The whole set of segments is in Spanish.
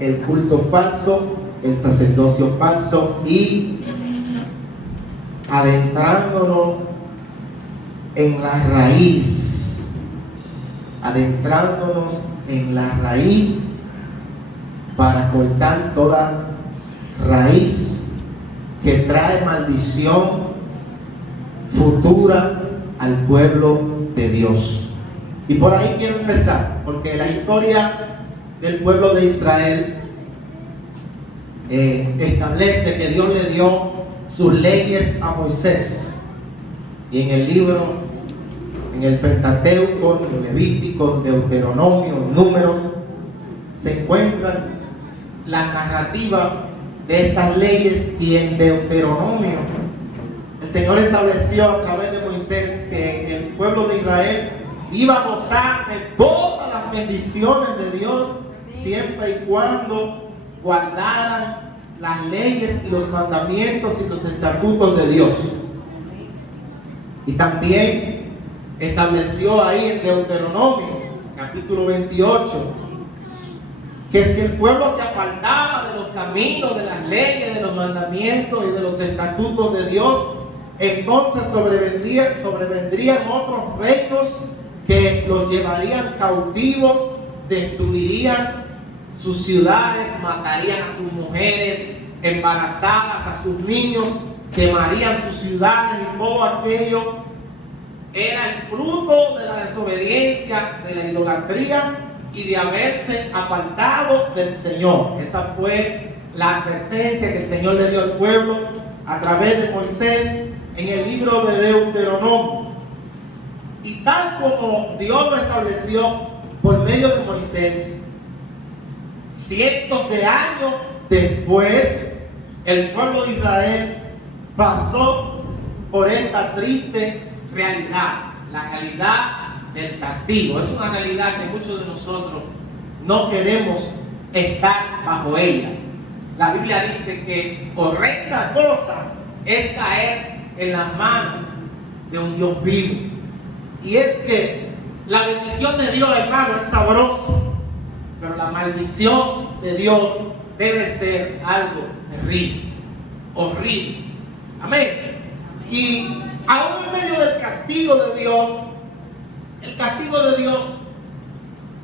el culto falso, el sacerdocio falso y adentrándonos en la raíz, para cortar toda raíz que trae maldición futura al pueblo de Dios. Y por ahí quiero empezar, porque la historia del pueblo de Israel establece que Dios le dio sus leyes a Moisés. Y en el libro, en el Pentateuco, en Levítico, Deuteronomio, Números, se encuentra la narrativa de estas leyes. Y en Deuteronomio el Señor estableció a través de Moisés que el pueblo de Israel iba a gozar de todas las bendiciones de Dios siempre y cuando guardaran las leyes y los mandamientos y los estatutos de Dios. Y también estableció ahí en Deuteronomio capítulo 28 que si el pueblo se apartaba de los caminos, de las leyes, de los mandamientos y de los estatutos de Dios, entonces sobrevendrían otros reinos que los llevarían cautivos, destruirían sus ciudades, matarían a sus mujeres embarazadas, a sus niños, quemarían sus ciudades, y todo aquello era el fruto de la desobediencia, de la idolatría y de haberse apartado del Señor. Esa fue la advertencia que el Señor le dio al pueblo a través de Moisés en el libro de Deuteronomio. Y tal como Dios lo estableció por medio de Moisés, cientos de años después, el pueblo de Israel pasó por esta triste realidad, la realidad del castigo. Es una realidad que muchos de nosotros no queremos estar bajo ella. La Biblia dice que horrenda cosa es caer en las manos de un Dios vivo. Y es que la bendición de Dios, hermano, es sabroso, pero la maldición de Dios debe ser algo terrible, horrible. Amén. Y aún en medio del castigo de Dios, el castigo de Dios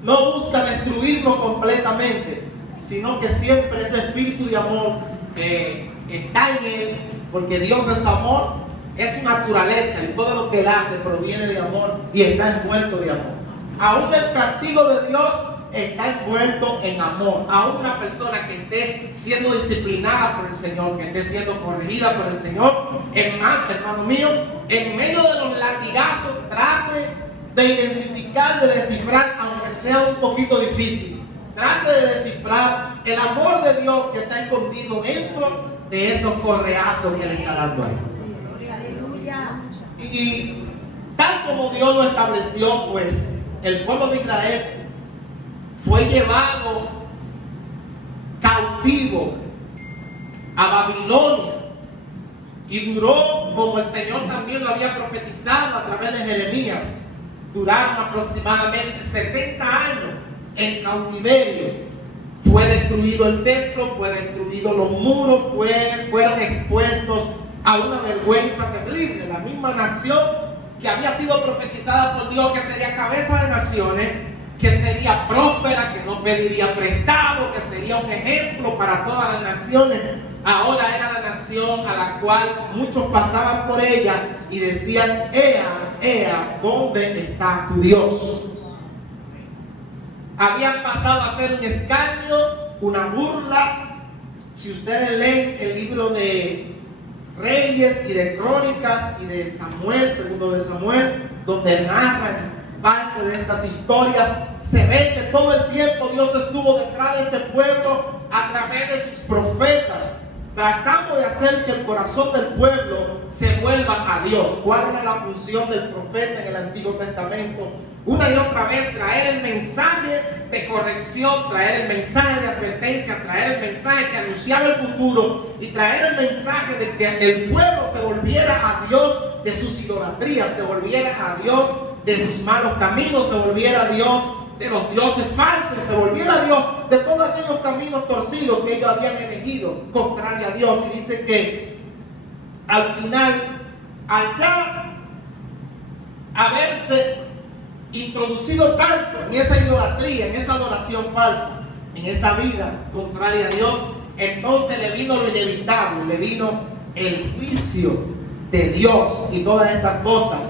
no busca destruirlo completamente, sino que siempre ese espíritu de amor está en él, porque Dios es amor, es su naturaleza, y todo lo que él hace proviene de amor y está envuelto de amor. Aún el castigo de Dios está envuelto en amor. Aún una persona que esté siendo disciplinada por el Señor, que esté siendo corregida por el Señor, hermano mío, en medio de los latigazos, trate de identificar, de descifrar, aunque sea un poquito difícil, trate de descifrar el amor de Dios que está escondido dentro de esos correazos que le está dando ahí. Y tal como Dios lo estableció, pues el pueblo de Israel fue llevado cautivo a Babilonia, y duró, como el Señor también lo había profetizado a través de Jeremías, duraron aproximadamente 70 años en cautiverio. Fue destruido el templo, fue destruido los muros, fueron expuestos a una vergüenza terrible. La misma nación que había sido profetizada por Dios que sería cabeza de naciones, que sería próspera, que no pediría prestado, que sería un ejemplo para todas las naciones, ahora era la nación a la cual muchos pasaban por ella y decían: Ea, ¿dónde está tu Dios? Habían pasado a ser un escarnio, una burla. Si ustedes leen el libro de Reyes y de Crónicas y de Samuel, segundo de Samuel, donde narran parte de estas historias, se ve que todo el tiempo Dios estuvo detrás de este pueblo a través de sus profetas, tratando de hacer que el corazón del pueblo se vuelva a Dios. ¿Cuál era la función del profeta en el Antiguo Testamento? Una y otra vez traer el mensaje de corrección, traer el mensaje de advertencia, traer el mensaje que anunciaba el futuro, y traer el mensaje de que el pueblo se volviera a Dios de sus idolatrías, se volviera a Dios de sus malos caminos, se volviera a Dios de los dioses falsos y se volviera Dios de todos aquellos caminos torcidos que ellos habían elegido contrario a Dios. Y dice que al final, al ya haberse introducido tanto en esa idolatría, en esa adoración falsa, en esa vida contraria a Dios, entonces le vino lo inevitable, le vino el juicio de Dios y todas estas cosas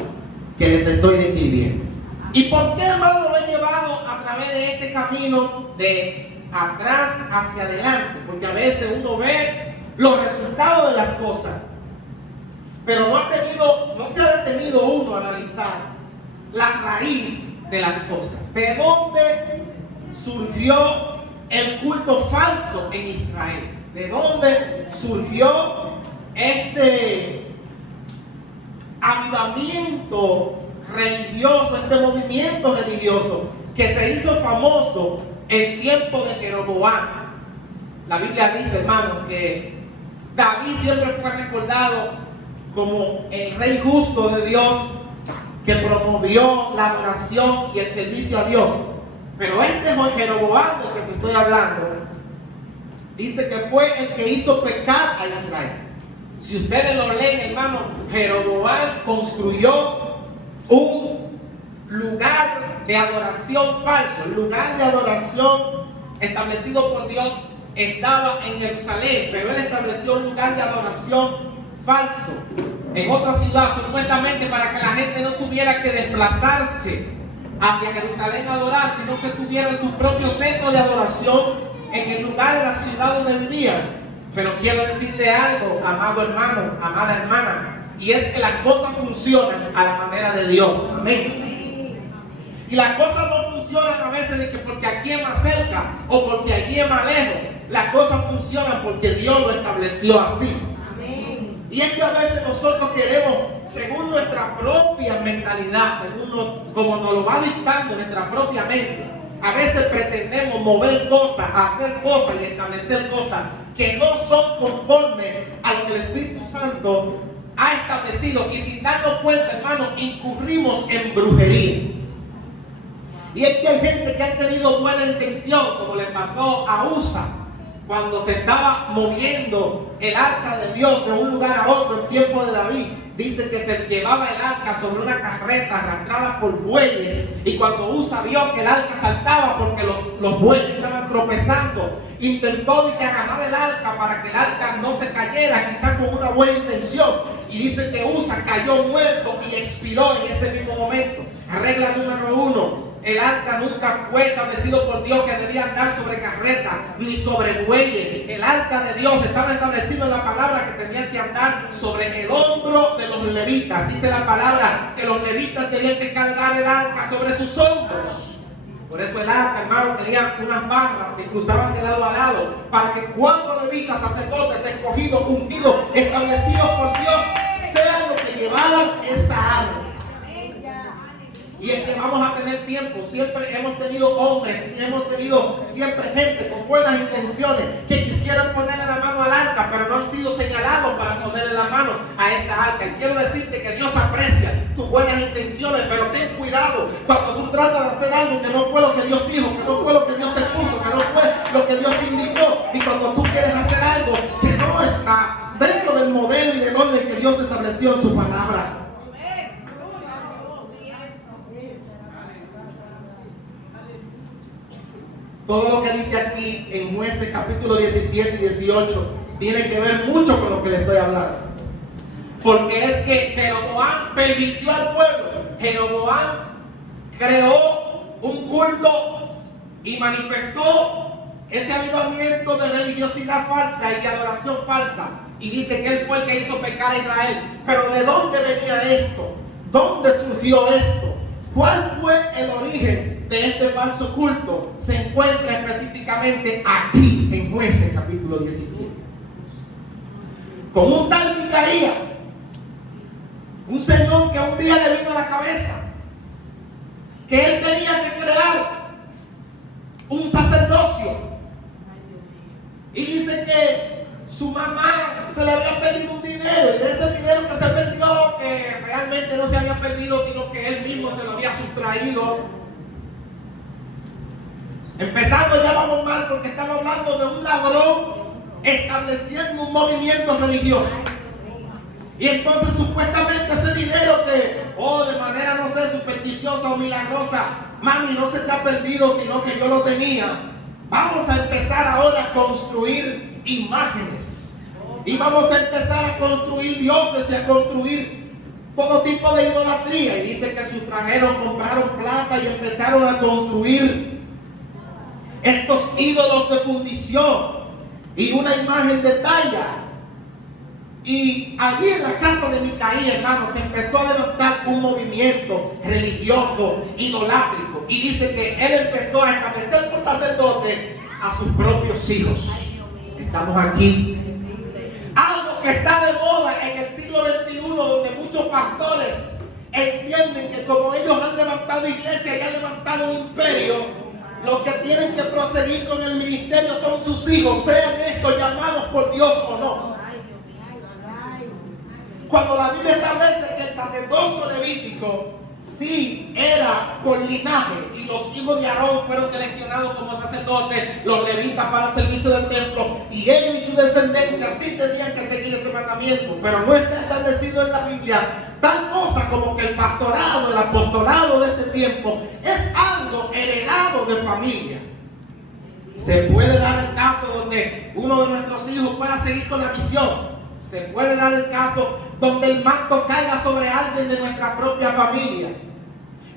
que les estoy describiendo. ¿Y por qué, hermano, lo he llevado a través de este camino de atrás hacia adelante? Porque a veces uno ve los resultados de las cosas, pero no se ha detenido uno a analizar la raíz de las cosas. ¿De dónde surgió el culto falso en Israel? ¿De dónde surgió este avivamiento religioso, este movimiento religioso que se hizo famoso en tiempo de Jeroboam? La Biblia dice, hermano, que David siempre fue recordado como el rey justo de Dios, que promovió la adoración y el servicio a Dios. Pero este Jeroboam del que te estoy hablando, dice que fue el que hizo pecar a Israel. Si ustedes lo leen, hermano, Jeroboam construyó un lugar de adoración falso. El lugar de adoración establecido por Dios estaba en Jerusalén, pero él estableció un lugar de adoración falso en otra ciudad, supuestamente para que la gente no tuviera que desplazarse hacia Jerusalén a adorar, sino que tuvieran su propio centro de adoración en el lugar, en la ciudad donde vivían. Pero quiero decirte algo, amado hermano, amada hermana, y es que las cosas funcionan a la manera de Dios. Amén. Y las cosas no funcionan a veces de que porque aquí es más cerca o porque allí es más lejos. Las cosas funcionan porque Dios lo estableció así. Y es que a veces nosotros queremos, según nuestra propia mentalidad, según como nos lo va dictando nuestra propia mente, a veces pretendemos mover cosas, hacer cosas y establecer cosas que no son conformes a lo que el Espíritu Santo ha establecido. Y sin darnos cuenta, hermano, incurrimos en brujería. Y es que hay gente que ha tenido buena intención, como le pasó a Usa, cuando se estaba moviendo el arca de Dios de un lugar a otro en tiempo de David. Dice que se llevaba el arca sobre una carreta arrastrada por bueyes, y cuando Usa vio que el arca saltaba porque los bueyes estaban tropezando, intentó agarrar el arca para que el arca no se cayera, quizás con una buena intención, y dice que Usa cayó muerto y expiró en ese mismo momento. Regla número 1: el arca nunca fue establecido por Dios que debía andar sobre carreta ni sobre bueyes. El arca de Dios estaba establecido en la palabra que tenían que andar sobre el hombro de los levitas. Dice la palabra que los levitas tenían que cargar el arca sobre sus hombros. Por eso el arca, hermano, tenía unas barras que cruzaban de lado a lado, para que 4 levitas, sacerdotes, escogidos, ungidos, establecidos por Dios, sean los que llevaran esa arca. Y es que vamos a tener tiempo, siempre hemos tenido hombres, hemos tenido siempre gente con buenas intenciones que quisieran ponerle la mano al arca, pero no han sido señalados para ponerle la mano a esa arca. Y quiero decirte que Dios aprecia tus buenas intenciones, pero ten cuidado cuando tú tratas de hacer algo que no fue lo que Dios dijo, que no fue lo que Dios te puso, que no fue lo que Dios te indicó, y cuando tú quieres hacer algo que no está dentro del modelo y del orden que Dios estableció en su palabra. Todo lo que dice aquí en Jueces capítulo 17 y 18 tiene que ver mucho con lo que le estoy hablando. Porque es que Jeroboam pervirtió al pueblo. Jeroboam creó un culto y manifestó ese avivamiento de religiosidad falsa y de adoración falsa. Y dice que él fue el que hizo pecar a Israel. Pero ¿de dónde venía esto? ¿Dónde surgió esto? ¿Cuál fue el origen de este falso culto? Se encuentra específicamente aquí en Jueces capítulo 17. Con un tal Micaías, un señor que un día le vino a la cabeza que él tenía que crear un sacerdocio, y dice que su mamá se le había perdido un dinero, y de ese dinero que se perdió, que realmente no se había perdido, sino que él mismo se lo había sustraído, Empezando ya vamos mal porque estamos hablando de un ladrón estableciendo un movimiento religioso. Y entonces supuestamente ese dinero que, de manera no sé, supersticiosa o milagrosa, mami, no se te ha perdido, sino que yo lo tenía. Vamos a empezar ahora a construir imágenes. Y vamos a empezar a construir dioses y a construir todo tipo de idolatría. Y dice que sustrajeron, compraron plata y empezaron a construir estos ídolos de fundición y una imagen de talla. Y allí en la casa de Micaía, hermanos, se empezó a levantar un movimiento religioso, idolátrico. Y dice que él empezó a establecer por sacerdote a sus propios hijos. Estamos aquí. Algo que está de moda en el siglo XXI, donde muchos pastores entienden que como ellos han levantado iglesia y han levantado un imperio, los que tienen que proseguir con el ministerio son sus hijos, sean estos llamados por Dios o no. Cuando la Biblia establece que el sacerdocio levítico sí era por linaje y los hijos de Aarón fueron seleccionados como sacerdotes, los levitas para el servicio del templo, y ellos y su descendencia sí tenían que seguir ese mandamiento, pero no está establecido en la Biblia tal cosa como que el pastorado, el apostolado de este tiempo es algo heredado de familia. Se puede dar el caso donde uno de nuestros hijos pueda seguir con la misión. Se puede dar el caso donde el manto caiga sobre alguien de nuestra propia familia.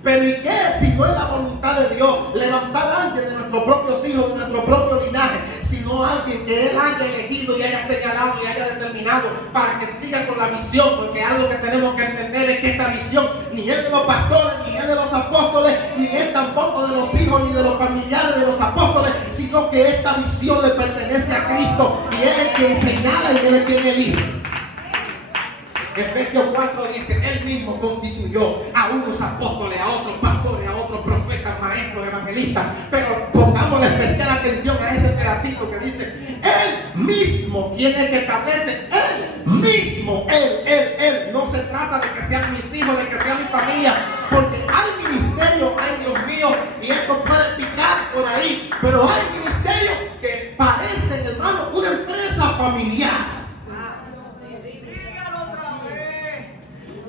Pero ¿y qué si no es la voluntad de Dios levantar a alguien de nuestros propios hijos, de nuestro propio linaje, sino alguien que Él haya elegido y haya señalado y haya determinado para que siga con la visión? Porque algo que tenemos que entender es que esta visión ni es de los pastores, ni es de los apóstoles, ni es tampoco de los hijos, ni de los familiares de los apóstoles, sino que esta visión le pertenece a Cristo y Él es quien señala y Él es quien elige. Efesios 4 dice, Él mismo constituyó a unos apóstoles, a otros pastores, a otros profetas, maestros, evangelistas. Pero pongamos especial atención a ese pedacito que dice, Él mismo, quien es que establece, Él mismo, Él. No se trata de que sean mis hijos, de que sea mi familia, porque hay ministerio, ay Dios mío, y esto puede picar por ahí, pero hay ministerios que parecen, hermano, una empresa familiar.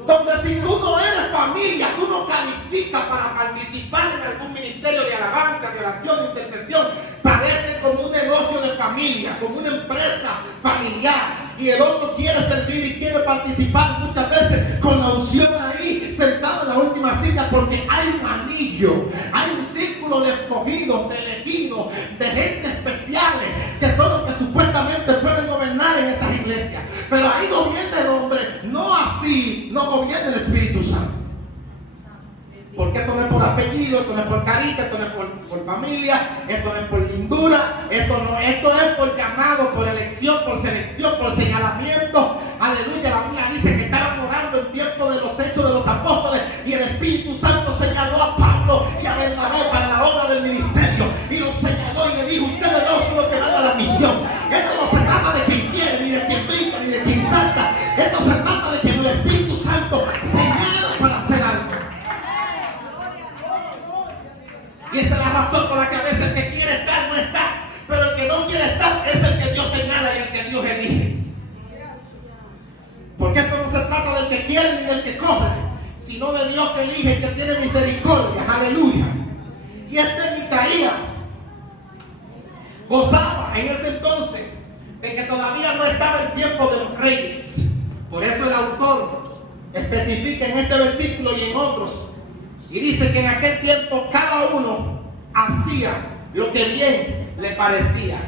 Donde si tú no eres familia, tú no calificas para participar en algún ministerio de alabanza, de oración, de intercesión. Parece como un negocio de familia, como una empresa familiar. Y el otro quiere servir y quiere participar muchas veces con la unción ahí, sentado en la última silla, porque hay un anillo, hay un círculo de escogidos, de elegidos, de gente especiales, que son los que supuestamente pueden gobernar en esas iglesias. Pero ahí gobierna el hombre, no así, no gobierna el Espíritu Santo. Porque esto no es por apellido, esto no es por carita, esto no es por familia, esto no es por lindura, esto es por llamado, por elección, por selección, por señalamiento. Aleluya, la Biblia dice que estaban orando en tiempo de los hechos de los apóstoles y el Espíritu Santo señaló a Pablo y a Bernabé para la obra del ministerio y los señaló y le dijo, ustedes dos son los que van a la misión. Esto no se trata de quien quiere, ni de quien brinca, ni de quien salta. Esto se trata de que el Espíritu Santo señala para hacer algo. Y esa es la razón por la que a veces el que quiere estar no está, pero el que no quiere estar es el que Dios señala y el que Dios elige. Porque esto no se trata del que quiere ni del que corre, sino de Dios que elige y que tiene misericordia. Aleluya. Y Micaía gozaba en ese entonces de que todavía no estaba el tiempo de los reyes. Por eso el autor especifica en este versículo y en otros, y dice que en aquel tiempo cada uno hacía lo que bien le parecía.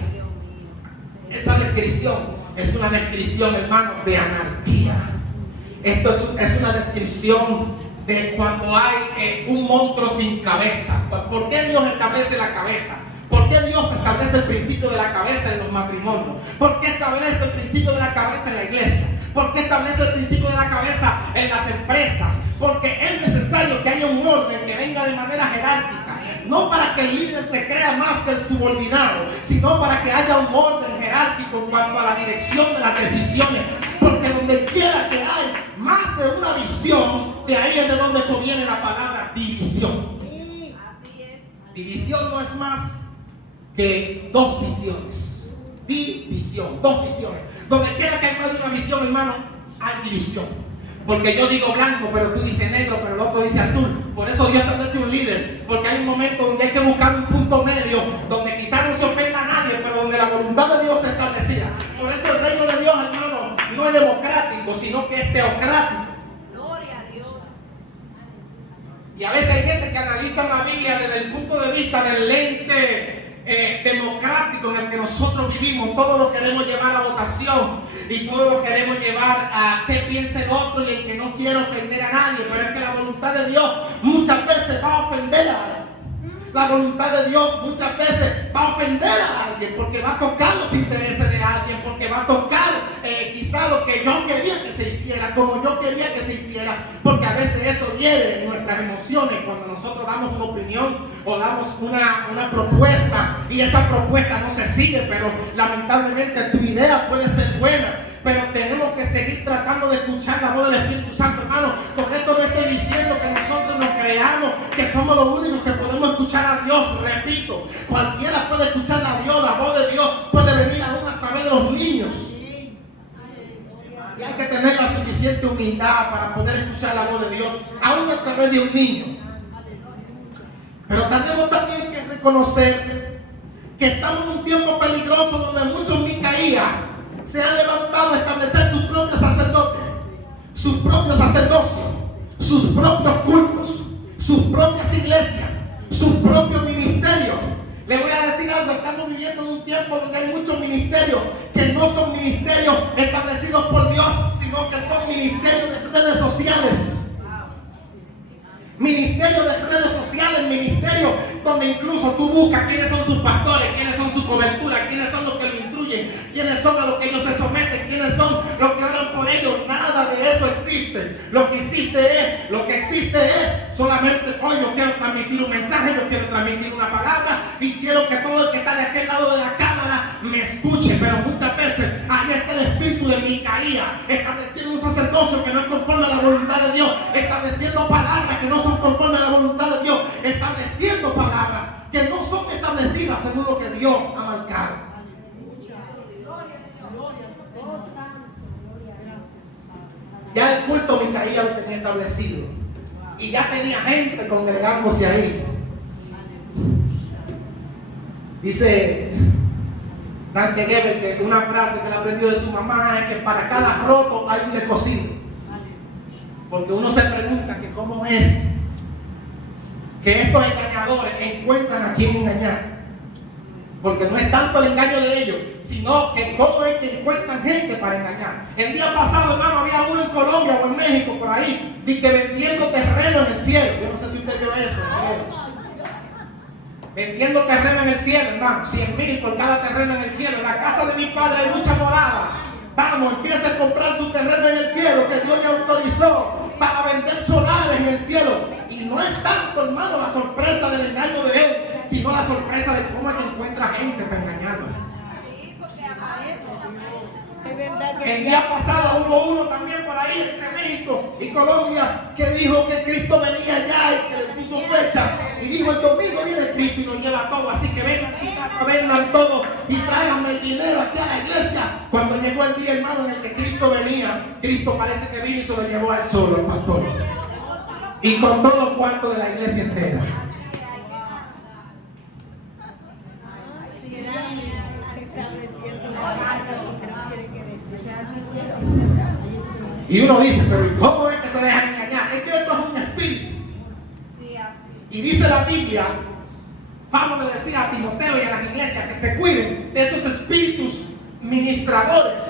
Esa descripción es una descripción, hermano, de anarquía. Esto es una descripción de cuando hay un monstruo sin cabeza. ¿Por qué Dios establece la cabeza? ¿Por qué Dios establece el principio de la cabeza en los matrimonios? ¿Por qué establece el principio de la cabeza en la iglesia? ¿Por qué establece el principio de la cabeza en las empresas? Porque es necesario que haya un orden que venga de manera jerárquica. No para que el líder se crea más que el subordinado, sino para que haya un orden jerárquico en cuanto a la dirección de las decisiones. Porque donde quiera que hay más de una visión, de ahí es de donde proviene la palabra división. División no es más que dos visiones. División, dos visiones. Donde quiera que hay más de una visión, hermano, hay división. Porque yo digo blanco, pero tú dices negro, pero el otro dice azul. Por eso Dios establece un líder. Porque hay un momento donde hay que buscar un punto medio, donde quizás no se ofenda a nadie, pero donde la voluntad de Dios se establecida. Por eso el reino de Dios, hermano, no es democrático, sino que es teocrático. Gloria a Dios. Y a veces hay gente que analiza la Biblia desde el punto de vista del lente democrático en el que nosotros vivimos. Todo lo queremos llevar a votación y todo lo queremos llevar a qué piensa el otro y el que no quiere ofender a nadie. Pero es que la voluntad de Dios muchas veces va a ofender a alguien. La voluntad de Dios muchas veces va a ofender a alguien porque va a tocar los intereses de alguien, porque va a tocar quizá lo que yo quería que se hiciera, como yo quería que se hiciera, porque a veces eso hiere nuestras emociones cuando nosotros damos una opinión o damos una propuesta y esa propuesta no se sigue, pero lamentablemente tu idea puede ser buena. Pero tenemos que seguir tratando de escuchar la voz del Espíritu Santo, hermano. Con esto no estoy diciendo que nosotros nos creamos que somos los únicos que podemos escuchar a Dios. Repito, cualquiera puede escuchar a Dios, la voz de Dios puede venir aún a través de los niños. Y hay que tener la suficiente humildad para poder escuchar la voz de Dios, aún a través de un niño. Pero tenemos también que reconocer que estamos en un tiempo peligroso donde muchos Micaías se han levantado a establecer sus propios sacerdotes, sus propios sacerdocios, sus propios cultos, sus propias iglesias, sus propios ministerios. Le voy a decir algo, estamos viviendo en un tiempo donde hay muchos ministerios que no son ministerios establecidos por Dios, sino que son ministerios de redes sociales. Ministerios de redes sociales, ministerios donde incluso tú buscas quiénes son sus pastores, quiénes son su cobertura, quiénes son los que lo instruyen, quiénes son a los que ellos se someten, quiénes son los que oran por ellos. Nada de eso existe. Lo que existe es solamente hoy yo quiero transmitir un mensaje, yo quiero transmitir una palabra y quiero que todo el que está de aquel lado de la cámara me escuche. Pero muchas veces ahí está el espíritu de Micaías, estableciendo un sacerdocio que no es conforme a la voluntad de Dios, estableciendo palabras que no son conforme a la voluntad de Dios, estableciendo palabras que no son establecidas según lo que Dios ha marcado. Ya el culto Micaías lo tenía establecido y ya tenía gente congregándose ahí. Dice Dante Gebel que una frase que él aprendió de su mamá es que para cada roto hay un descosido. Porque uno se pregunta que cómo es que estos engañadores encuentran a quien engañar. Porque no es tanto el engaño de ellos, sino que cómo es que encuentran gente para engañar. El día pasado, hermano, había uno en Colombia o en México, por ahí, que vendiendo terreno en el cielo. Yo no sé si usted vio eso. Vendiendo terreno en el cielo, hermano. 100,000 por cada terreno en el cielo. En la casa de mi padre hay mucha morada. Vamos, empieza a comprar su terreno en el cielo que Dios le autorizó para vender solares en el cielo. Y no es tanto, hermano, la sorpresa del engaño de él, sino la sorpresa de cómo es que encuentra gente para engañarlo. El día pasado hubo uno también por ahí entre México y Colombia que dijo que Cristo venía ya y que le puso fecha y dijo el domingo viene Cristo y nos lleva todo, así que vengan a su casa, vendan todo y tráiganme el dinero aquí a la iglesia. Cuando llegó el día, hermano, en el que Cristo venía, Cristo parece que vino y se lo llevó a él solo, el pastor, y con todos los cuartos de la iglesia entera. Y uno dice, pero ¿y cómo es que se dejan engañar? Es que esto es un espíritu. Y dice la Biblia, Pablo le decía a Timoteo y a las iglesias que se cuiden de esos espíritus ministradores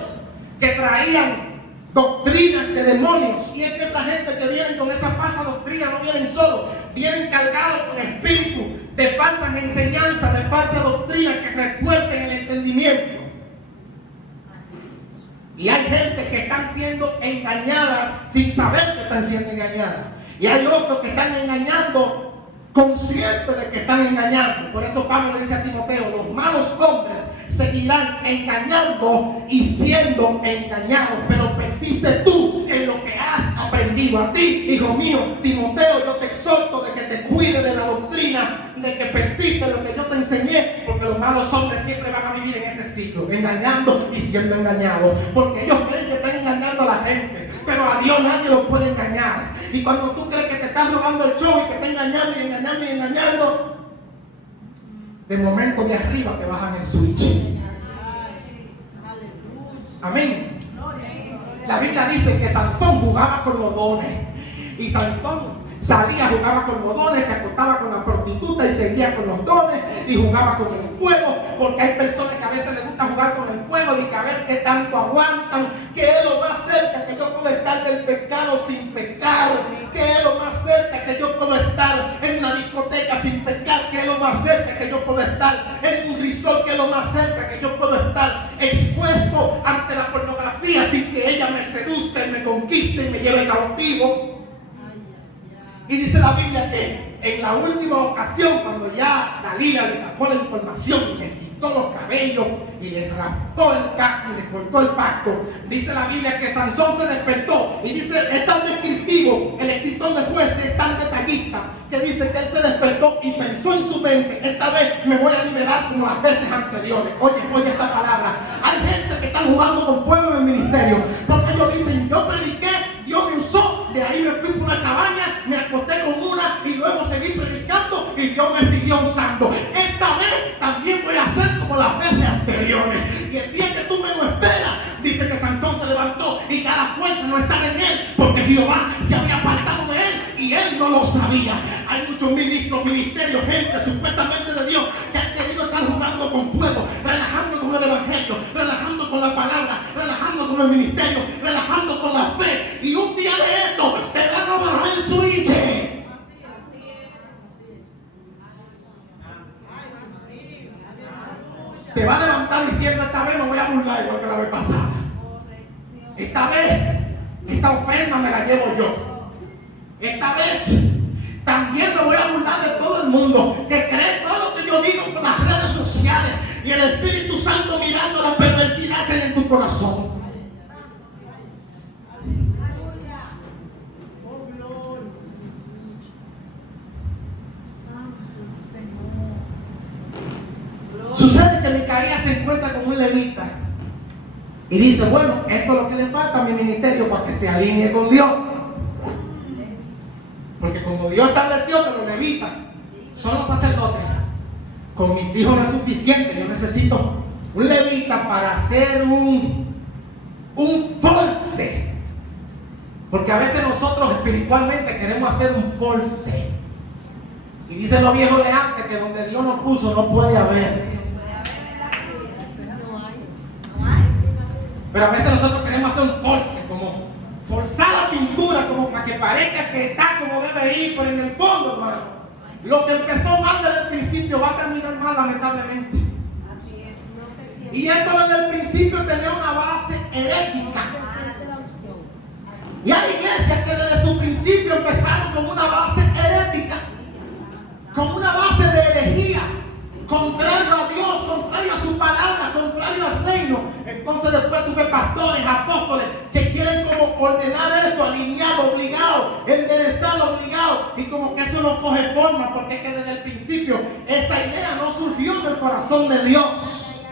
que traían doctrinas de demonios. Y es que esa gente que viene con esa falsa doctrina no vienen solos, vienen cargados con espíritus de falsas enseñanzas, de falsa doctrina que retuercen el entendimiento. Y hay gente que están siendo engañadas sin saber que están siendo engañadas. Y hay otros que están engañando conscientes de que están engañando. Por eso Pablo le dice a Timoteo, los malos hombres seguirán engañando y siendo engañados. Pero persiste tú en lo que has aprendido. A ti, hijo mío, Timoteo, yo te exhorto de que te cuides de la doctrina de que persiste lo que yo te enseñé, porque los malos hombres siempre van a vivir en ese ciclo, engañando y siendo engañados, porque ellos creen que están engañando a la gente, pero a Dios nadie los puede engañar. Y cuando tú crees que te están robando el show y que te engañando y engañando y engañando, de momento de arriba te bajan el switch. Amén. La Biblia dice que Sansón jugaba con los dones, y Sansón salía, jugaba con los dones, se acostaba con la prostituta y seguía con los dones y jugaba con el fuego, porque hay personas que a veces les gusta jugar con el fuego y que a ver qué tanto aguantan, que es lo más cerca que yo puedo estar del pecado sin pecar, que es lo más cerca que yo puedo estar en una discoteca sin pecar, que es lo más cerca que yo puedo estar en un resort, que es lo más cerca que yo puedo estar expuesto ante la pornografía sin que ella me seduzca y me conquiste y me lleve cautivo. Y dice la Biblia que en la última ocasión, cuando ya Dalila le sacó la información y le quitó los cabellos y le raptó el casco y le cortó el pacto, dice la Biblia que Sansón se despertó. Y dice, es tan descriptivo el escritor de Jueces, es tan detallista, que dice que él se despertó y pensó en su mente: esta vez me voy a liberar como las veces anteriores. Oye esta palabra. Hay gente que está jugando con fuego en el ministerio, porque ellos dicen: yo prediqué, Dios me usó, de ahí me fui por una cabaña, me acosté con una y luego seguí predicando y Dios me siguió usando. Esta vez también voy a hacer como las veces anteriores. Y el día que tú menos esperas, dice que Sansón se levantó y cada fuerza no estaba en él, porque Jehová se había apartado de él y él no lo sabía. Hay muchos ministros, ministerios, gente supuestamente de Dios que han querido estar jugando con fuego, relajando con el evangelio, relajando con la palabra, relajando con el ministerio, relajando con la fe, y un día de esto te van a bajar el switch. Te va a levantar diciendo: esta vez me voy a burlar igual que la vez pasada. Esta vez, esta ofrenda me la llevo yo. Esta vez también me voy a burlar de todo el mundo que cree todo lo que yo digo por las redes sociales, y el Espíritu Santo mirando la perversidad que hay en tu corazón. Sucede que Micaías se encuentra con un levita y dice: bueno, esto es lo que le falta a mi ministerio para que se alinee con Dios. Porque como Dios estableció que los levitas son los sacerdotes, con mis hijos no es suficiente. Yo necesito un levita para hacer un force. Porque a veces nosotros espiritualmente queremos hacer un force. Y dicen los viejos de antes que donde Dios nos puso no puede haber. Pero a veces nosotros queremos hacer un force, como forzar la pintura, como para que parezca que está como debe ir, pero en el fondo, hermano, lo que empezó mal desde el principio va a terminar mal, lamentablemente. Así es, no se siente. Y esto desde el principio tenía una base herética. Y hay iglesias que desde su principio empezaron con una base herética, con una base de herejía, contrario a Dios, contrario a su palabra, contrario al reino. Entonces después tuve pastores, apóstoles que quieren como ordenar eso, alinear obligado, enderezar obligado, y como que eso no coge forma, porque es que desde el principio esa idea no surgió del corazón de Dios.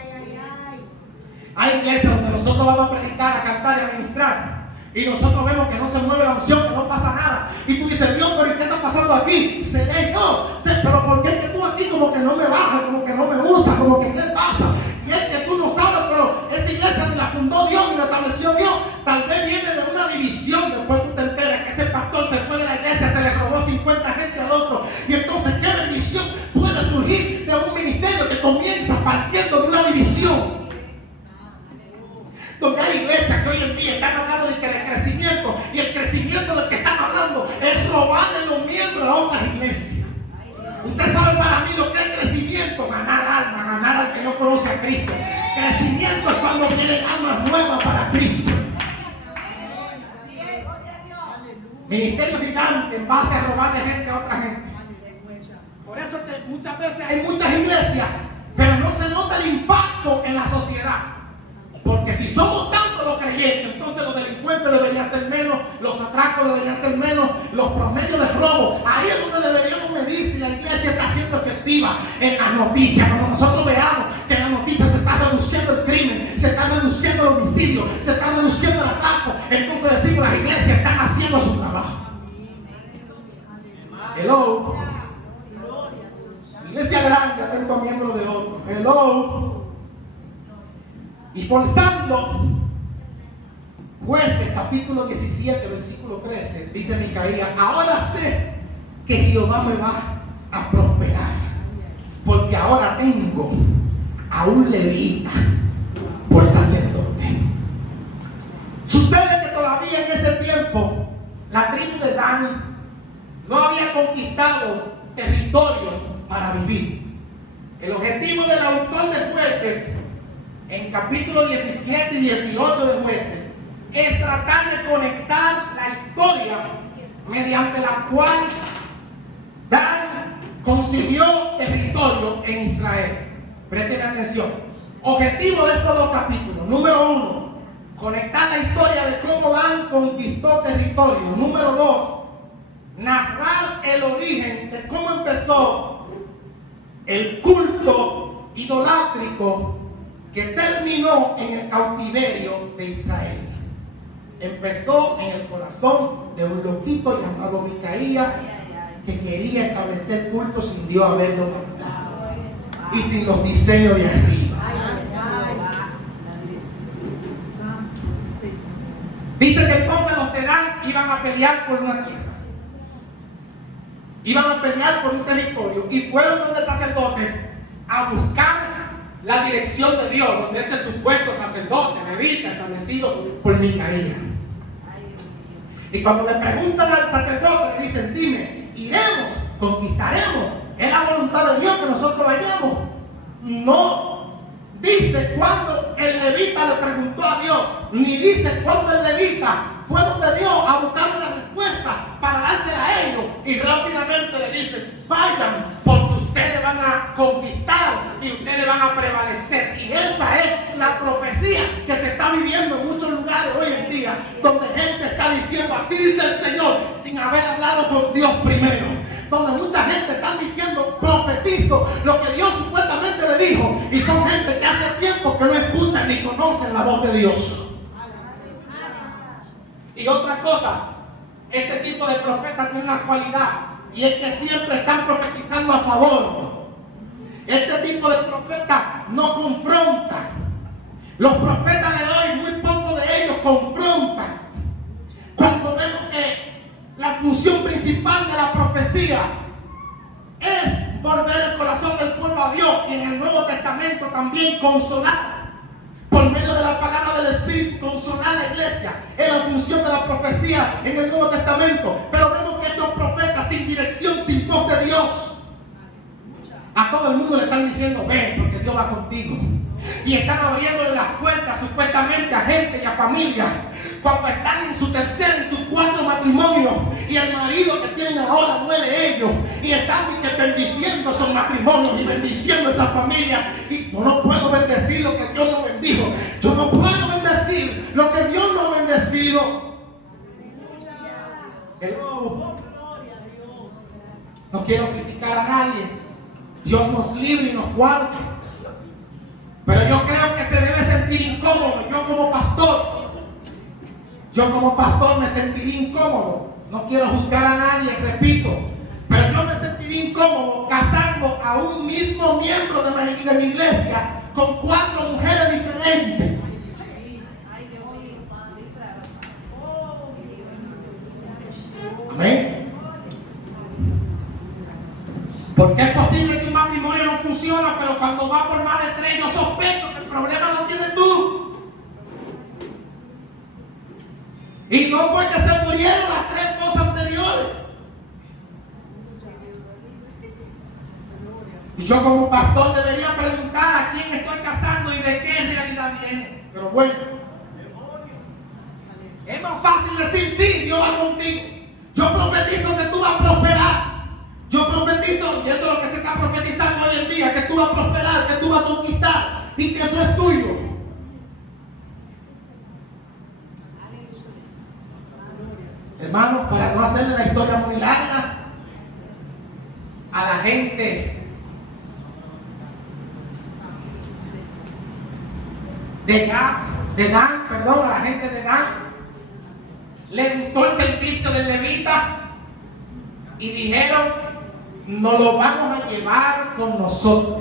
Hay iglesias donde nosotros vamos a predicar, a cantar y a ministrar, y nosotros vemos que no se mueve la unción, que no pasa nada. Y tú dices: Dios, pero ¿qué está pasando aquí? ¿Seré yo? Pero ¿por qué es que tú aquí como que no me bajas, como que no me usas, como que qué pasa? Y es que tú no sabes, pero esa iglesia ni la fundó Dios, ni la estableció Dios. Tal vez viene de una división. Después tú te enteras que ese pastor se fue de la iglesia, se le robó 50 gente al otro. Y entonces, ¿qué bendición puede surgir de un ministerio que comienza partiendo de una división? Donde hay iglesias que hoy en día están hablando de que el crecimiento, y el crecimiento del que están hablando es robarle los miembros a otras iglesias. Usted sabe para mí lo que es crecimiento: ganar almas, ganar al que no conoce a Cristo. Crecimiento es cuando vienen almas nuevas para Cristo. Ministerio gigante en base a robarle gente a otra gente. Por eso es que muchas veces hay muchas iglesias, pero no se nota el impacto en la sociedad. Porque si somos tantos los creyentes. Entonces los delincuentes deberían ser menos, los atracos deberían ser menos, los promedios de robo. Ahí es donde deberíamos medir si la iglesia está siendo efectiva en las noticias. Cuando nosotros veamos que en las noticias se está reduciendo el crimen, se está reduciendo el homicidio, se está reduciendo el atraco, entonces decimos las iglesias están haciendo su trabajo. Hello. Iglesia grande, atento a miembros de otros. Hello. Y forzando, Jueces capítulo 17, versículo 13, dice Micaías: ahora sé que Jehová me va a prosperar, porque ahora tengo a un levita por sacerdote. Sucede que todavía en ese tiempo la tribu de Dan no había conquistado territorio para vivir. El objetivo del autor de Jueces, en capítulo 17 y 18 de Jueces, es tratar de conectar la historia mediante la cual Dan consiguió territorio en Israel. Presten atención. Objetivo de estos dos capítulos: número 1, conectar la historia de cómo Dan conquistó territorio. Número 2, narrar el origen de cómo empezó el culto idolátrico que terminó en el cautiverio de Israel. Empezó en el corazón de un loquito llamado Micaías, que quería establecer culto sin Dios haberlo mandado y sin los diseños de arriba. Dice que entonces los de Dan iban a pelear por una tierra, iban a pelear por un territorio, y fueron donde el sacerdote a buscar la dirección de Dios, donde este supuesto sacerdote levita establecido por Micaías. Y cuando le preguntan al sacerdote, le dicen: dime, iremos, conquistaremos, es la voluntad de Dios que nosotros vayamos. No dice cuándo el levita le preguntó a Dios, ni dice cuándo el levita fue donde Dios a buscar una respuesta para dársela a ellos, y rápidamente le dicen: vayan, porque ustedes van a conquistar y ustedes van a prevalecer. Y esa es la profecía que se está viviendo en muchos lugares hoy en día, donde gente está diciendo: así dice el Señor, sin haber hablado con Dios primero. Donde mucha gente está diciendo: profetizo lo que Dios supuestamente le dijo, y son gente que hace tiempo que no escuchan ni conocen la voz de Dios. Y otra cosa, este tipo de profetas tiene una cualidad, y es que siempre están profetizando a favor. Este tipo de profetas no confrontan. Los profetas de hoy, muy pocos de ellos confrontan. Cuando vemos que la función principal de la profecía es volver el corazón del pueblo a Dios, y en el Nuevo Testamento también consolar. Por medio de la palabra del Espíritu, consolar a la iglesia es la función de la profecía en el Nuevo Testamento. Pero vemos que estos profetas sin dirección, sin voz de Dios, a todo el mundo le están diciendo: ven, porque Dios va contigo. Y están abriéndole las puertas supuestamente a gente y a familias, cuando están en su tercer, en sus 4 matrimonios, y el marido que tienen ahora muere ellos, y están bendiciendo esos matrimonios y bendiciendo esas familias. Y yo no puedo bendecir lo que Dios no bendijo, yo no puedo bendecir lo que Dios no ha bendecido. No quiero criticar a nadie, Dios nos libre y nos guarde. Pero yo creo que se debe sentir incómodo. Yo como pastor me sentiría incómodo. No quiero juzgar a nadie, repito, pero yo me sentiría incómodo casando a un mismo miembro de mi iglesia con 4 mujeres diferentes. Amén. Porque es posible que un matrimonio no funcione, pero cuando va por más de 3, yo sospecho que el problema lo tienes tú. Y no fue que se murieron las 3 esposas anteriores. Y yo como pastor debería preguntar a quién estoy casando y de qué en realidad viene. Pero bueno, es más fácil decir: sí, Dios va contigo. Yo profetizo que tú vas a prosperar. Yo profetizo, y eso es lo que se está profetizando hoy en día, que tú vas a prosperar, que tú vas a conquistar y que eso es tuyo. de Dan, a la gente de Dan, le gustó el servicio del levita y dijeron: nos lo vamos a llevar con nosotros.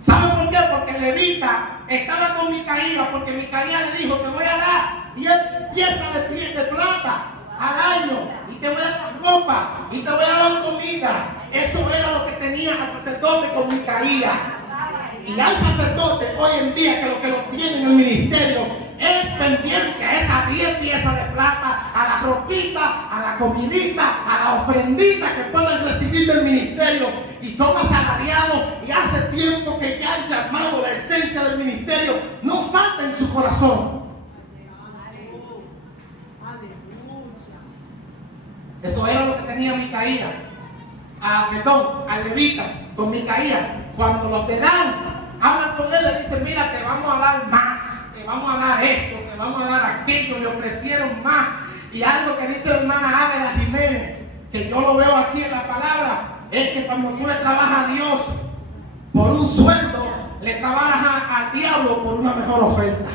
¿Saben por qué? Porque el levita estaba con Micaía, porque Micaía le dijo: te voy a dar 100 piezas de plata al año, y te voy a dar ropa, y te voy a dar comida. Eso era lo que tenía el sacerdote con Micaía. Y al sacerdote hoy en día, que lo que lo tiene en el ministerio es pendiente a esas 10 piezas de plata, a la ropita, a la comidita, a la ofrendita que pueden recibir del ministerio, y son asalariados, y hace tiempo que ya el llamado, la esencia del ministerio no salta en su corazón. Eso era lo que tenía Micaía, al levita, con Micaía. Cuando los de Dan hablan con él, le dicen: mira, te vamos a dar más, te vamos a dar esto, te vamos a dar aquello. Le ofrecieron más. Y algo que dice la hermana Águeda Jiménez, que yo lo veo aquí en la palabra, es que cuando tú le trabajas a Dios por un sueldo, le trabajas al diablo por una mejor oferta.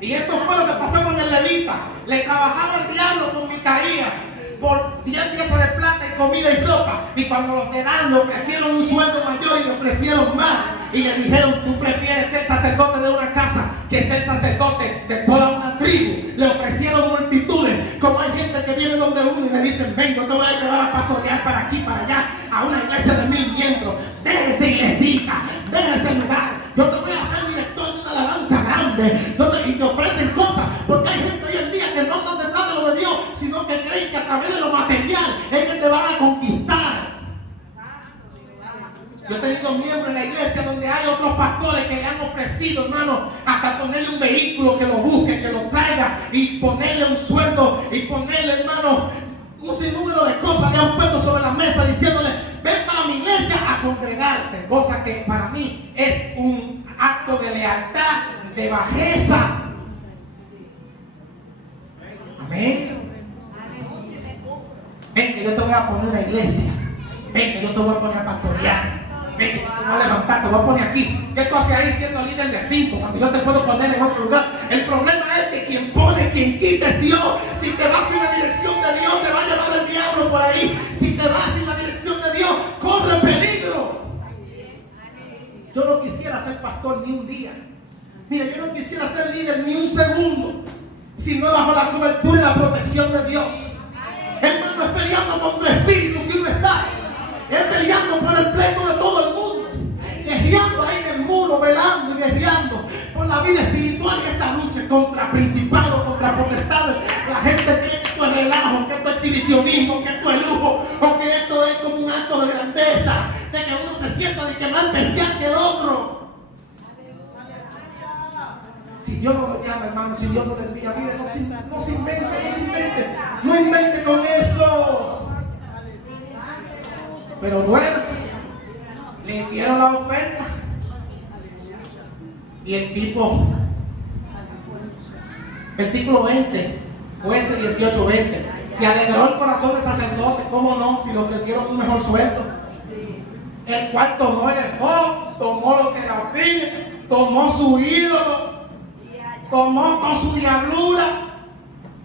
Y esto fue lo que pasó con el levita. Le trabajaba al diablo con Micaía por 10 piezas de plata y comida y ropa. Y cuando los de Dan le ofrecieron un sueldo mayor y le ofrecieron más, y le dijeron: tú prefieres ser sacerdote de una casa que ser sacerdote de toda una tribu. Le ofrecieron multitudes, como hay gente que viene donde uno y le dicen: ven, yo te voy a llevar a pastorear para aquí, para allá, a una iglesia de 1000 miembros. Ven esa iglesita, ven ese lugar, yo te voy a hacer director de una alabanza grande. Y te ofrecen cosas, porque hay gente hoy en día que no están detrás de lo de Dios, sino que creen que a través de lo material es que te van a conquistar. Yo he tenido miembros en la iglesia donde hay otros pastores que le han ofrecido, hermano, hasta ponerle un vehículo que lo busque, que lo traiga, y ponerle un sueldo, y ponerle, hermano, un sinnúmero de cosas le han puesto sobre la mesa, diciéndole: ven para mi iglesia a congregarte. Cosa que para mí es un acto de lealtad, de bajeza. Amén. Ven que yo te voy a poner una iglesia. Ven que yo te voy a poner a pastorear. Ven que yo te voy a levantar, te voy a poner aquí. ¿Qué tú haces ahí siendo líder de 5 cuando yo te puedo poner en otro lugar? El problema es que quien pone, quien quita es Dios. Si te vas sin la dirección de Dios, te va a llevar el diablo por ahí. Si te vas sin la dirección de Dios, corre peligro. Yo no quisiera ser pastor ni un día. Mira, yo no quisiera ser líder ni un segundo si no bajo la cobertura y la protección de Dios. Hermano, es peleando contra espíritu que uno está. Es peleando por el pleito de todo el mundo. Guerreando ahí en el muro, velando y guerreando por la vida espiritual. Y esta lucha contra principados, contra potestades. La gente cree que esto es relajo, que esto es exhibicionismo, que esto es lujo, o que esto es como un acto de grandeza, de que uno se sienta de que más especial que el otro. Si Dios no lo llama, hermano, si Dios no le envía, mire, no se invente, no invente con eso. Pero bueno, le hicieron la oferta y el tipo, versículo 20, Jueces 18:20, se alegró el corazón del sacerdote, ¿cómo no? Si le ofrecieron un mejor sueldo. El cual tomó el efod, tomó los terafines, tomó su ídolo, tomó con su diablura,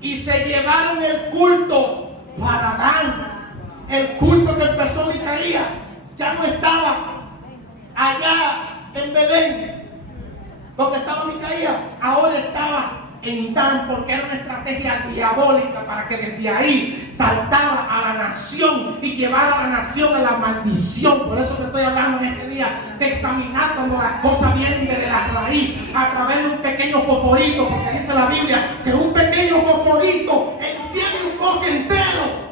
y se llevaron el culto para Dan. El culto que empezó Micaía ya no estaba allá en Belén, donde estaba Micaía, ahora estaba en Dan, porque era una estrategia diabólica para que desde ahí saltara a la nación y llevara a la nación a la maldición. Por eso te estoy hablando en este día de examinar cuando las cosas vienen desde la raíz, a través de un pequeño fosforito, porque dice la Biblia que un pequeño fosforito enciende un bosque entero.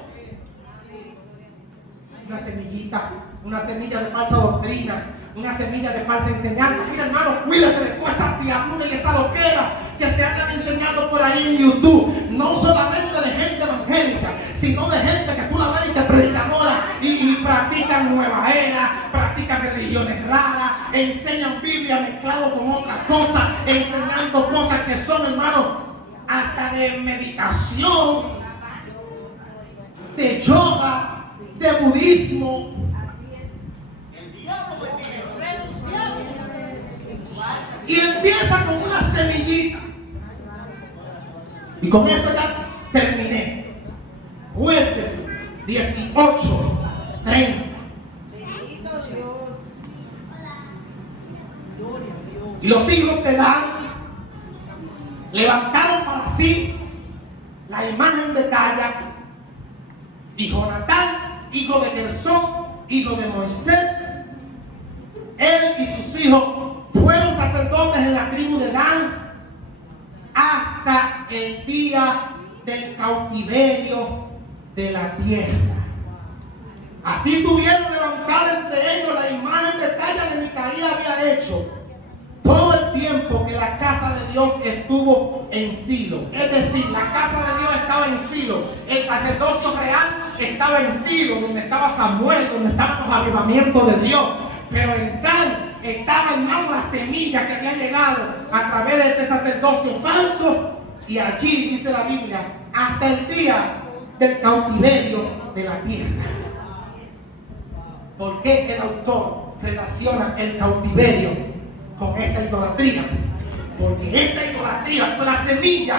Una semillita, una semilla de falsa doctrina, una semilla de falsa enseñanza. Mira, hermano, cuídese de toda esa diablura y esa loquera que se andan enseñando por ahí en YouTube. No solamente de gente evangélica, sino de gente que tú la ves y que es predicadora y practican nueva era, practican religiones raras, enseñan Biblia mezclado con otras cosas, enseñando cosas que son, hermano, hasta de meditación, de yoga, de budismo. El diablo Y empieza con una semillita. Y con esto ya terminé. Jueces 18:30. Y los hijos de Dan levantaron para sí la imagen de talla. Y Jonatán, hijo de Gersón, hijo de Moisés, él y sus hijos fueron sacerdotes en la tribu de Dan hasta el día del cautiverio de la tierra. Así tuvieron levantada entre ellos la imagen de talla de Micaía había hecho todo el tiempo que la casa de Dios estuvo en Silo. Es decir, la casa de Dios estaba en Silo. El sacerdocio real estaba en Silo, donde estaba Samuel, donde estaban los avivamientos de Dios. Pero en Dan estaba hermano la semilla que había llegado a través de este sacerdocio falso. Y allí dice la Biblia, hasta el día del cautiverio de la tierra. ¿Por qué el autor relaciona el cautiverio con esta idolatría? Porque esta idolatría fue la semilla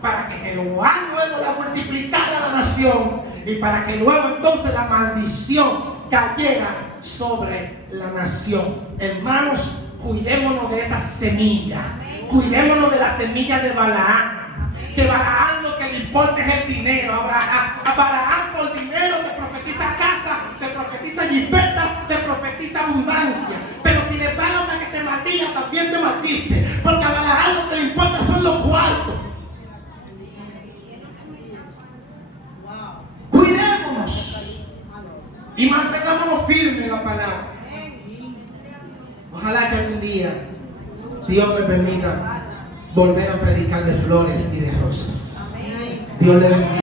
para que Jeroboam luego la multiplicara a la nación y para que luego entonces la maldición cayera sobre la nación. Hermanos, cuidémonos de esa semilla. Cuidémonos de la semilla de Balaam. Que Balaam lo que le importa es el dinero. A Balaam por dinero te profetiza casa, te profetiza jipeta, te profetiza abundancia. Pero si le pagan para que te maldiga, también te maldice. Porque a Balaam lo que le importa son los cuartos. Cuidémonos y mantengámonos firmes en la palabra. Ojalá que algún día Dios me permita volver a predicar de flores y de rosas. Dios le bendiga.